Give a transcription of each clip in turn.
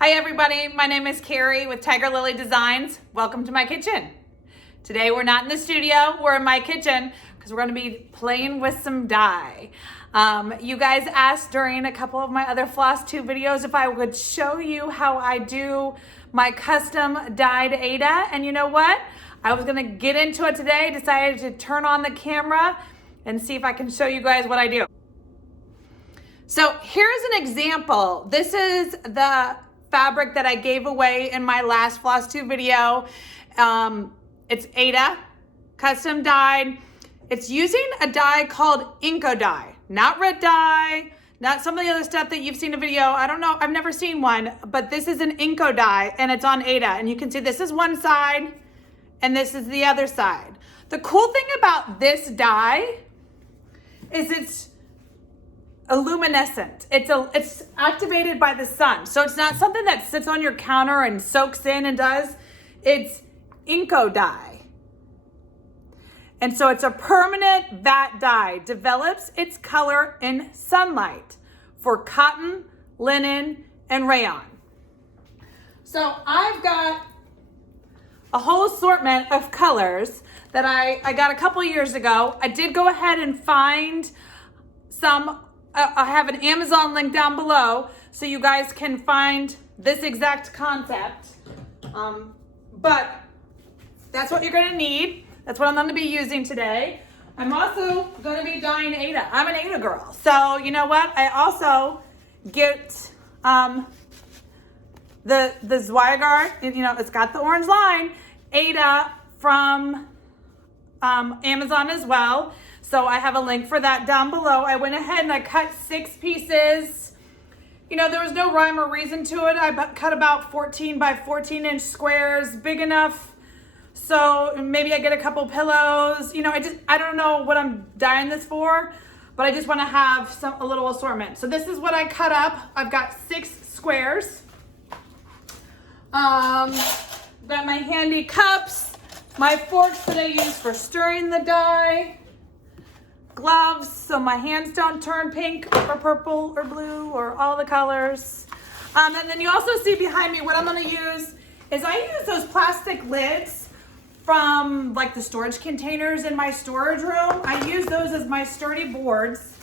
Hi everybody, my name is Carrie with Tiger Lily Designs. Welcome to my kitchen. Today we're not in the studio, we're in my kitchen because we're going to be playing with some dye. You guys asked during a couple of my other FlossTube videos if I would show you how I do my custom dyed Aida, and you know what? I was going to get into it today, decided to turn on the camera and see if I can show you guys what I do. So here's an example. This is the fabric that I gave away in my last FlossTube video. It's Aida, custom dyed. It's using a dye called Inkodye, not red dye, not some of the other stuff that you've seen a video. I don't know, I've never seen one, but this is an Inkodye and it's on Aida. And you can see this is one side and this is the other side. The cool thing about this dye is it's luminescent. It's activated by the sun. So it's not something that sits on your counter and soaks in and does. It's Inkodye. And so it's a permanent vat dye. Develops its color in sunlight for cotton, linen, and rayon. So I've got a whole assortment of colors that I got a couple years ago. I did go ahead and find some. I have an Amazon link down below so you guys can find this exact concept. But that's what you're going to need. That's what I'm going to be using today. I'm also going to be dyeing Aida. I'm an Aida girl. So you know what? I also get the Jacquard, you know, it's got the orange line, Aida from Amazon as well. So I have a link for that down below. I went ahead and I cut 6 pieces. You know, there was no rhyme or reason to it. I cut about 14 by 14 inch squares, big enough. So maybe I get a couple pillows. You know, I don't know what I'm dyeing this for, but I just want to have a little assortment. So this is what I cut up. I've got 6 squares. Got my handy cups, my forks that I use for stirring the dye, gloves so my hands don't turn pink or purple or blue or all the colors. And then you also see behind me what I'm going to use is I use those plastic lids from like the storage containers in my storage room. I use those as my sturdy boards.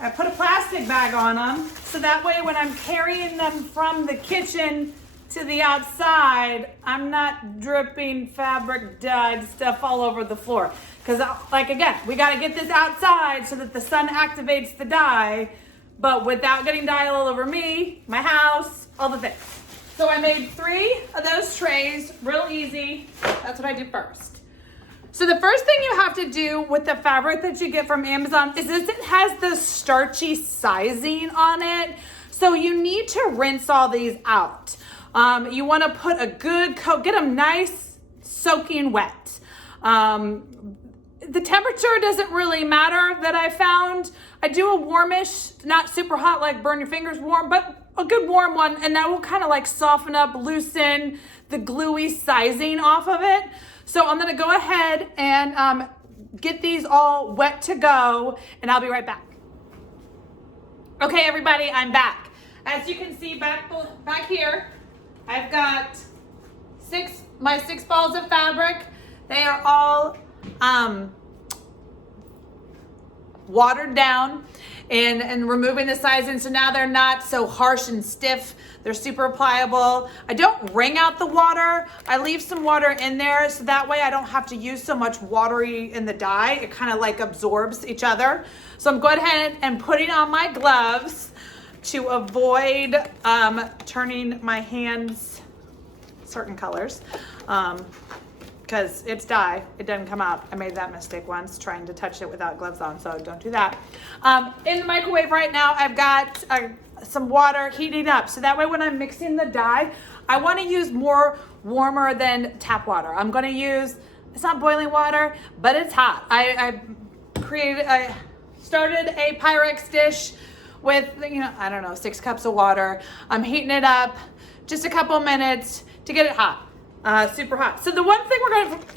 I put a plastic bag on them so that way when I'm carrying them from the kitchen to the outside, I'm not dripping fabric dyed stuff all over the floor. Because like again, we got to get this outside so that the sun activates the dye, but without getting dye all over me, my house, all the things. So I made 3 of those trays, real easy. That's what I did first. So the first thing you have to do with the fabric that you get from Amazon is it has the starchy sizing on it. So you need to rinse all these out. You want to put a good coat, get them nice, soaking wet. The temperature doesn't really matter that I found. I do a warmish, not super hot, like burn your fingers warm, but a good warm one, and that will kind of like soften up, loosen the gluey sizing off of it. So I'm going to go ahead and get these all wet to go, and I'll be right back. Okay, everybody, I'm back. As you can see back here, I've got my 6 balls of fabric. They are all watered down and removing the sizing, so now they're not so harsh and stiff. They're super pliable. I don't wring out the water. I leave some water in there so that way I don't have to use so much watery in the dye. It kind of like absorbs each other. So I'm going ahead and putting on my gloves to avoid turning my hands certain colors because it's dye, it doesn't come out. I made that mistake once trying to touch it without gloves on, so don't do that. In the microwave right now, I've got some water heating up, so that way when I'm mixing the dye, I want to use more warmer than tap water. I'm going to use, it's not boiling water, but it's hot. I started a Pyrex dish with, you know, I don't know, 6 cups of water. I'm heating it up just a couple minutes to get it hot, super hot. So the one thing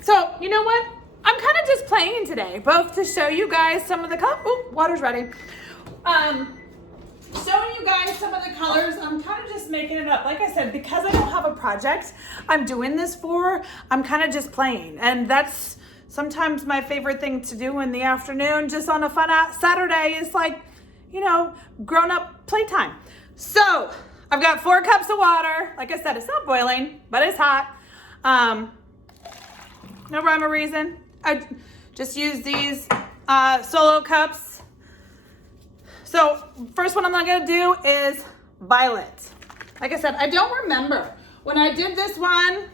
so you know what? I'm kind of just playing today, both to show you guys some of the color. Ooh, water's ready. showing you guys some of the colors. I'm kind of just making it up. Like I said, because I don't have a project I'm doing this for, I'm kind of just playing. And that's sometimes my favorite thing to do in the afternoon, just on a fun Saturday, is like, you know, grown-up playtime. So I've got 4 cups of water. Like I said, it's not boiling, but it's hot. No rhyme or reason. I just use these Solo cups. So first one I'm gonna do is violet. Like I said, I don't remember. When I did this one,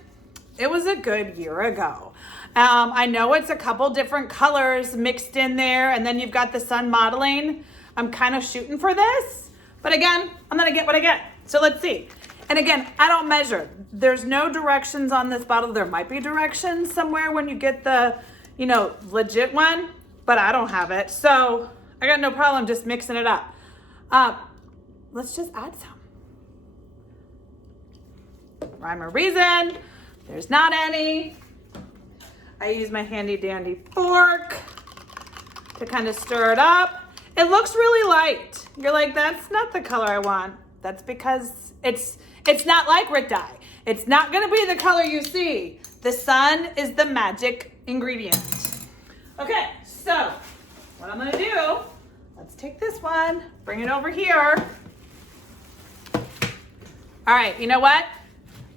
it was a good year ago. I know it's a couple different colors mixed in there, and then you've got the sun modeling. I'm kind of shooting for this, but again, I'm gonna get what I get. So let's see. And again, I don't measure. There's no directions on this bottle. There might be directions somewhere when you get the, you know, legit one, but I don't have it. So I got no problem just mixing it up. Let's just add some. Rhyme or reason, there's not any. I use my handy dandy fork to kind of stir it up. It looks really light. You're like, that's not the color I want. That's because it's not like Rit dye. It's not gonna be the color you see. The sun is the magic ingredient. Okay, so what I'm gonna do, let's take this one, bring it over here. All right, you know what?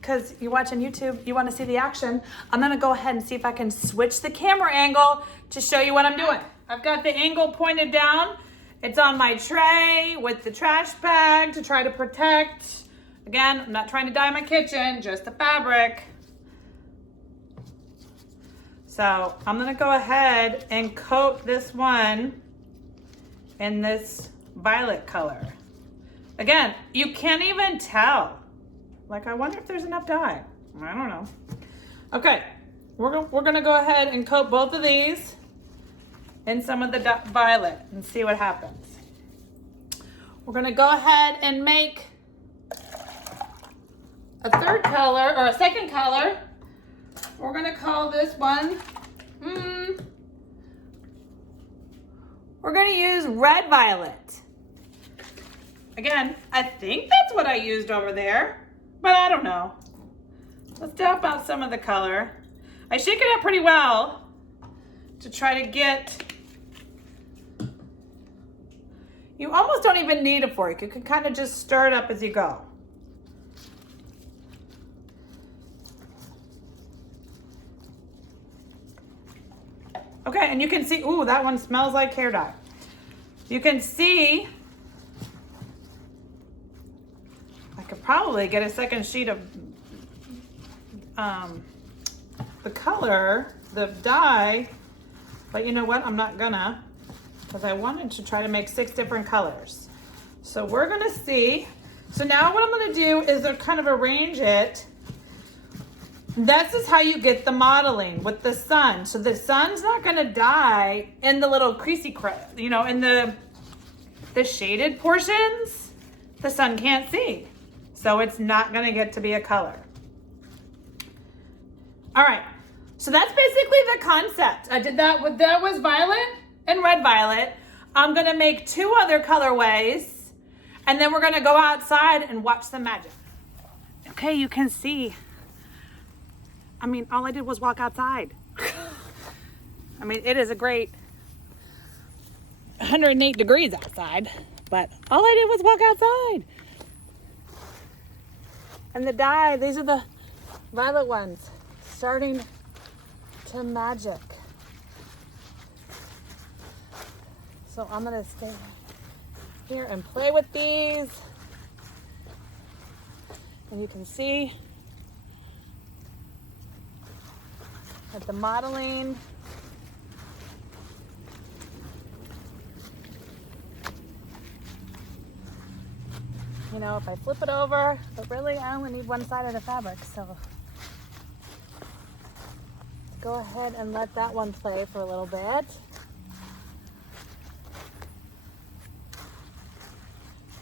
Because you're watching YouTube, you want to see the action. I'm gonna go ahead and see if I can switch the camera angle to show you what I'm doing. I've got the angle pointed down. It's on my tray with the trash bag to try to protect. Again, I'm not trying to dye my kitchen, just the fabric. So I'm gonna go ahead and coat this one in this violet color. Again, you can't even tell. Like, I wonder if there's enough dye. I don't know. Okay, we're gonna go ahead and coat both of these in some of the violet and see what happens. We're gonna go ahead and make a third color, or a second color. We're gonna call this one, we're gonna use red violet. Again, I think that's what I used over there, but I don't know. Let's dab out some of the color. I shake it up pretty well to try to get, you almost don't even need a fork. You can kind of just stir it up as you go. Okay, and you can see, ooh, that one smells like hair dye. You can see, I could probably get a second sheet of the color, the dye, but you know what, I'm not gonna, because I wanted to try to make 6 different colors. So we're gonna see. So now what I'm gonna do is kind of arrange it. This is how you get the modeling with the sun. So the sun's not gonna dye in the little creasy, you know, in the shaded portions, the sun can't see. So it's not gonna get to be a color. All right, so that's basically the concept. I did that with, that was violet and red violet. I'm gonna make 2 other colorways, and then we're gonna go outside and watch some magic. Okay, you can see. I mean, all I did was walk outside. I mean, it is a great 108 degrees outside, but all I did was walk outside. And the dye, these are the violet ones, starting to magic. So I'm gonna stay here and play with these. And you can see that the modeling you know, if I flip it over, but really I only need one side of the fabric, so go ahead and let that one play for a little bit.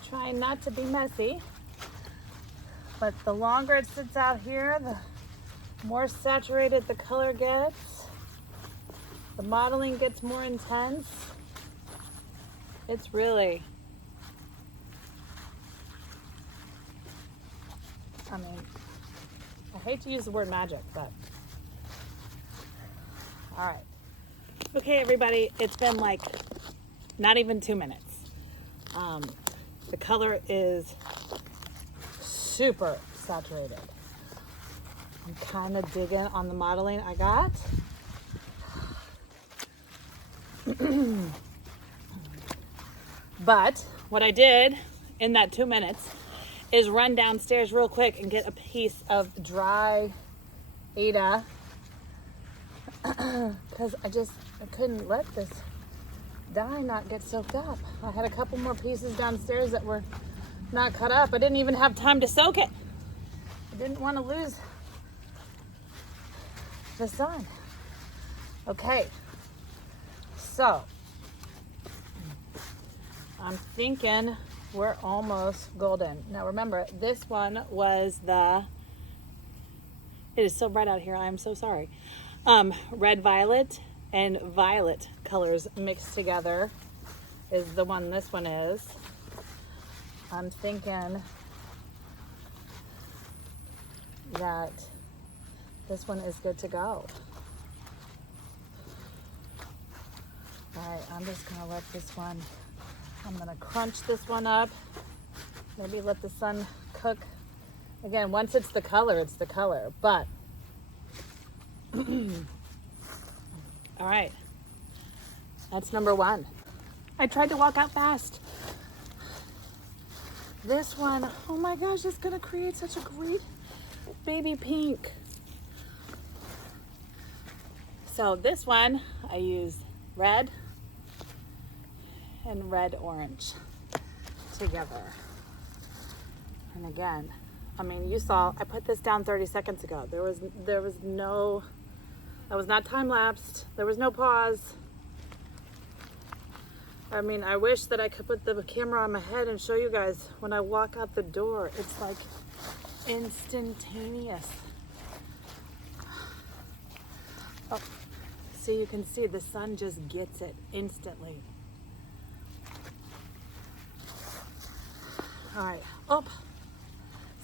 Trying not to be messy, but the longer it sits out here, the more saturated the color gets. The modeling gets more intense. It's really I mean, I hate to use the word magic, but all right. Okay, everybody, it's been like not even 2 minutes. The color is super saturated. I'm kind of digging on the modeling I got. But what I did in that 2 minutes is run downstairs real quick and get a piece of dry Aida because I couldn't let this dye not get soaked up. I had a couple more pieces downstairs that were not cut up. I didn't even have time to soak it. I didn't want to lose the sun. Okay, so I'm thinking we're almost golden. Now remember, this one was it is so bright out here, I'm so sorry. Red violet and violet colors mixed together is the one this one is. I'm thinking that this one is good to go. All right, I'm just gonna let this one, I'm gonna crunch this one up. Maybe let the sun cook. Again, once it's the color, but all right, that's number one. I tried to walk out fast. This one, oh my gosh, it's gonna create such a great baby pink. So this one, I use red and red orange together. And again, I mean, you saw, I put this down 30 seconds ago. There was no, that was not time lapsed. There was no pause. I mean, I wish that I could put the camera on my head and show you guys when I walk out the door. It's like instantaneous. Oh, see, you can see the sun just gets it instantly. All right, up.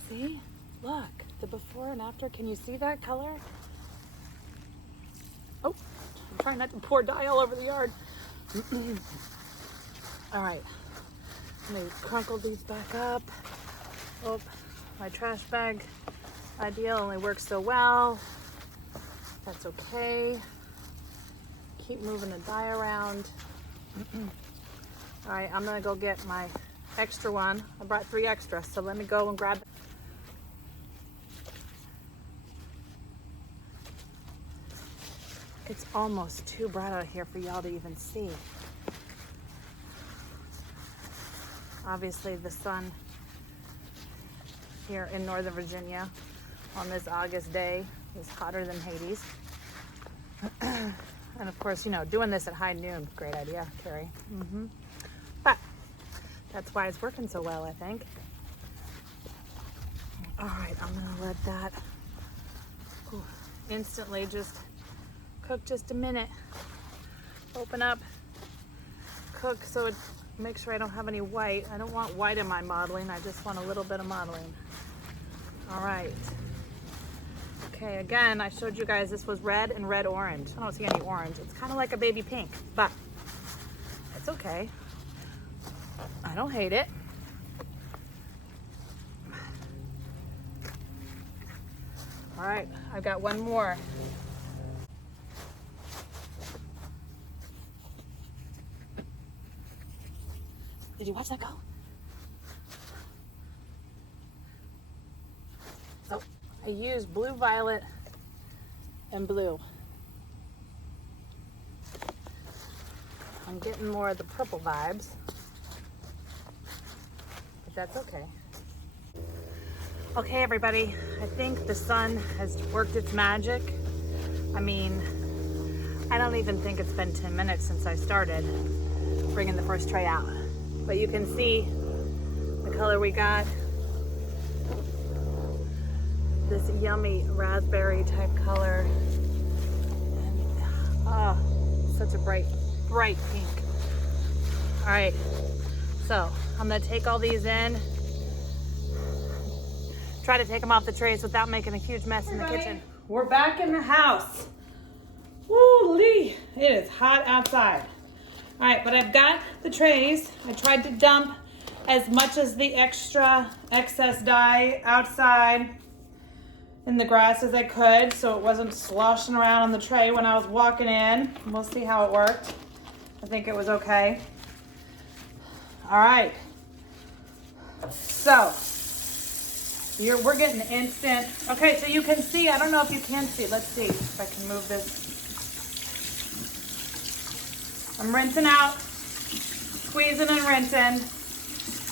See, look, the before and after. Can you see that color? Oh, I'm trying not to pour dye all over the yard. All right, let me crunkle these back up. Oh, my trash bag idea only works so well. That's okay. Keep moving the dye around. All right, I'm gonna go get my extra one. I brought 3 extra, so let me go and grab it. It's almost too bright out here for y'all to even see. Obviously the sun here in Northern Virginia on this August day is hotter than Hades. And of course, you know, doing this at high noon, great idea, Carrie. But that's why it's working so well, I think. All right, I'm gonna let that instantly just cook just a minute. Open up, cook so it make sure I don't have any white. I don't want white in my modeling. I just want a little bit of modeling. All right. Okay, again, I showed you guys this was red and red orange. I don't see any orange. It's kind of like a baby pink, but it's okay. I don't hate it. All right, I've got one more. Did you watch that go? So I use blue, violet, and blue. I'm getting more of the purple vibes, but that's okay. Okay, everybody, I think the sun has worked its magic. I mean, I don't even think it's been 10 minutes since I started bringing the first tray out. But you can see the color we got. This yummy raspberry type color. And, oh, such a bright pink. All right, so I'm gonna take all these in, try to take them off the trays without making a huge mess in the kitchen. We're back in the house. Woo-lee, it is hot outside. All right, but I've got the trays. I tried to dump as much as the excess dye outside in the grass as I could so it wasn't sloshing around on the tray when I was walking in. We'll see how it worked. I think it was okay. All right. So, we're getting instant. Okay, so you can see, I don't know if you can see. Let's see if I can move this. I'm rinsing out, squeezing and rinsing.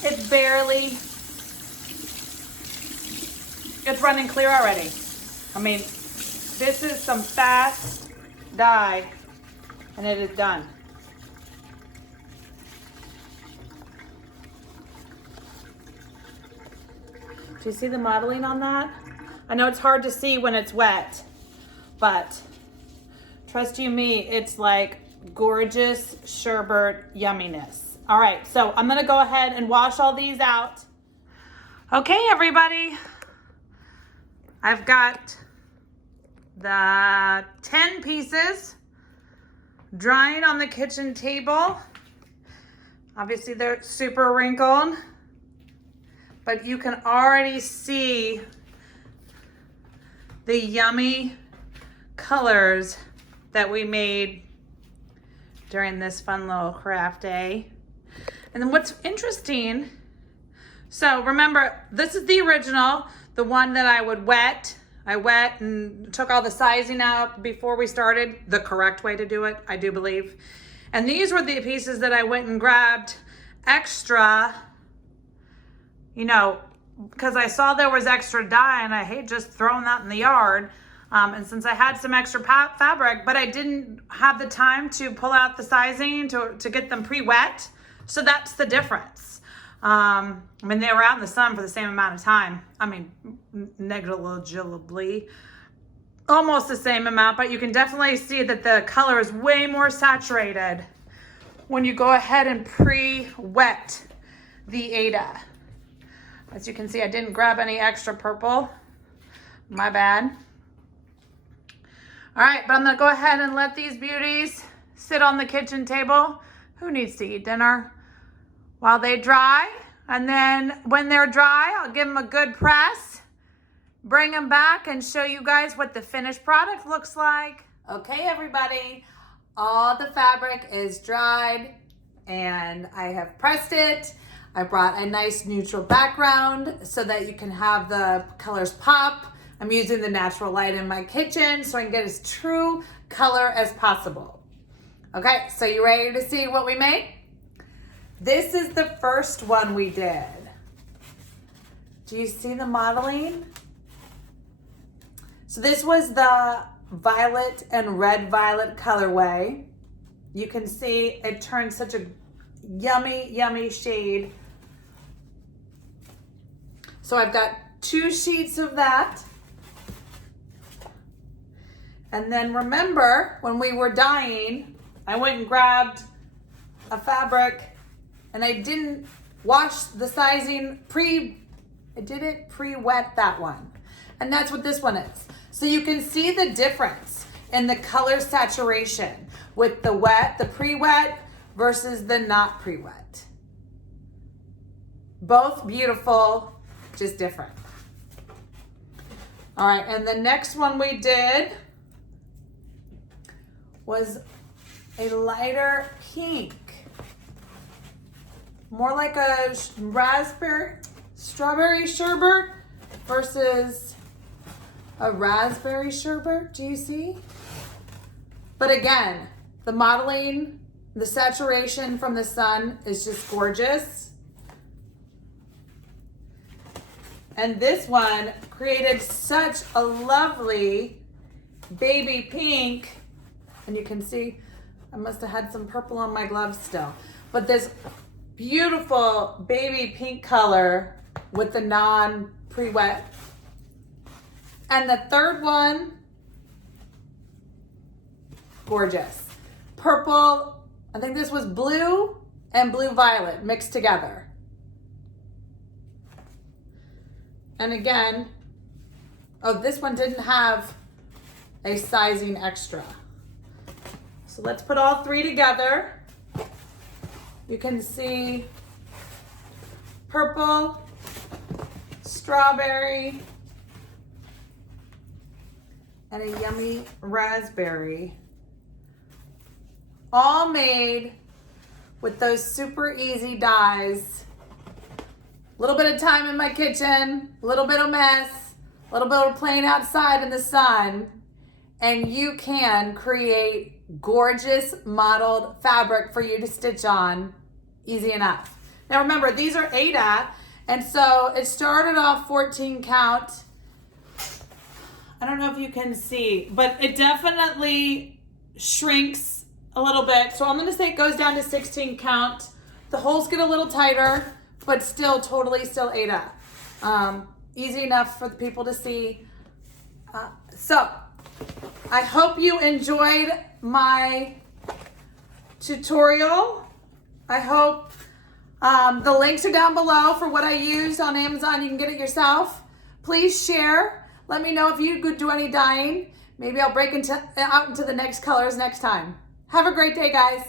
It's barely, it's running clear already. I mean, this is some fast dye and it is done. Do you see the modeling on that? I know it's hard to see when it's wet, but trust you me, it's like gorgeous sherbet yumminess. All right, so I'm gonna go ahead and wash all these out. Okay, everybody. I've got the 10 pieces drying on the kitchen table. Obviously they're super wrinkled, but you can already see the yummy colors that we made during this fun little craft day. And then what's interesting, so remember, this is the original, the one that I would wet. I wet and took all the sizing out before we started, the correct way to do it, I do believe. And these were the pieces that I went and grabbed extra, you know, because I saw there was extra dye and I hate just throwing that in the yard. And since I had some extra fabric, but I didn't have the time to pull out the sizing to get them pre-wet. So that's the difference. I mean, they were out in the sun for the same amount of time. I mean, negligibly, almost the same amount, but you can definitely see that the color is way more saturated when you go ahead and pre-wet the Aida. As you can see, I didn't grab any extra purple. My bad. All right, but I'm gonna go ahead and let these beauties sit on the kitchen table. Who needs to eat dinner? While they dry, and then when they're dry, I'll give them a good press, bring them back and show you guys what the finished product looks like. Okay, everybody, all the fabric is dried and I have pressed it. I brought a nice neutral background so that you can have the colors pop. I'm using the natural light in my kitchen so I can get as true color as possible. Okay, so you ready to see what we made? This is the first one we did. Do you see the modeling? So this was the violet and red violet colorway. You can see it turned such a yummy, yummy shade. So I've got 2 sheets of that. And then remember when we were dyeing, I went and grabbed a fabric and I didn't wash the sizing I didn't pre-wet that one. And that's what this one is. So you can see the difference in the color saturation with the wet, the pre-wet versus the not pre-wet. Both beautiful, just different. All right, and the next one we did was a lighter pink. More like a strawberry sherbet versus a raspberry sherbet, do you see? But again, the modeling, the saturation from the sun is just gorgeous. And this one created such a lovely baby pink. And you can see, I must have had some purple on my gloves still. But this beautiful baby pink color with the non-pre-wet. And the third one, gorgeous. Purple, I think this was blue and blue violet mixed together. And again, oh, this one didn't have a sizing extra. So let's put all three together. You can see purple, strawberry, and a yummy raspberry. All made with those super easy dies. A little bit of time in my kitchen, a little bit of mess, a little bit of playing outside in the sun, and you can create gorgeous modeled fabric for you to stitch on, easy enough. Now remember, these are Aida, and so it started off 14 count. I don't know if you can see, but it definitely shrinks a little bit. So I'm gonna say it goes down to 16 count. The holes get a little tighter, but still totally still Aida. Easy enough for the people to see. So I hope you enjoyed my tutorial. I hope the links are down below for what I used on Amazon. You can get it yourself. Please share. Let me know if you could do any dyeing. Maybe I'll break out into the next colors next time. Have a great day, guys.